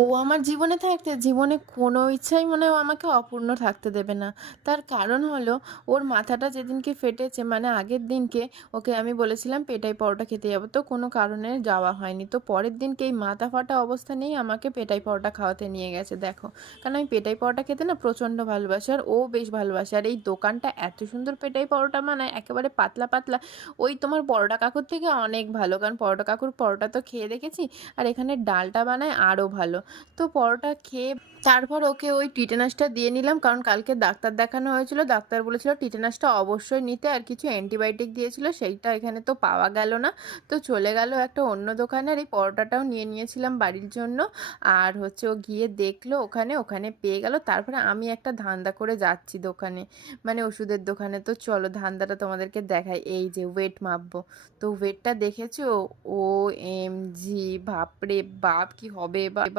ও আমার জীবনে থাকতে জীবনে কোনো ইচ্ছাই মনে হয় আমাকে অপূর্ণ থাকতে দেবে না। তার কারণ হলো ওর মাথাটা যেদিনকে ফেটেছে মানে আগের দিনকে ওকে আমি বলেছিলাম পেটাই পরোটা খেতে যাবো। তো কোনো কারণে যাওয়া হয়নি। তো পরের দিনকে এই মাথা ফাটা অবস্থা নিয়েই আমাকে পেটাই পরোটা খাওয়াতে নিয়ে গেছে দেখো। কারণ আমি পেটাই পরোটা খেতে না প্রচণ্ড ভালোবাসি আর ও বেশ ভালোবাসে। আর এই দোকানটা এত সুন্দর পেটাই পরোটা বানায় একেবারে পাতলা, পাতলা। ওই তোমার পরোটা কাকুর থেকে অনেক ভালো। কারণ পরোটা কাকুর পরোটা তো খেয়ে দেখেছি। আর এখানের ডালটা বানায় আরও ভালো। তো পরোটা খেয়ে তারপর ওকে ওই টিটেনাসটা দিয়ে নিলাম, কারণ কালকে ডাক্তার দেখানো হয়েছিল, ডাক্তার বলেছিল টিটেনাসটা অবশ্যই নিতে, আর কিছু অ্যান্টিবায়োটিক দিয়েছিল, সেইটা এখানে তো পাওয়া গেল না। তো চলে গেল একটা অন্য দোকানে, আর এই পরোটাটাও নিয়ে নিয়েছিলাম বাড়ির জন্য। আর হচ্ছে ও গিয়ে দেখলো ওখানে ওখানে পেয়ে গেল। তারপরে আমি একটা ধান্দা করে যাচ্ছি দোকানে, মানে ওষুধের দোকানে। তো চলো ধান্দাটা তোমাদেরকে দেখাই। এই যে ওয়েট মাপবো। তো ওয়েটটা দেখেছো? ও এম জি, বাপরে বাপ কি হবে বা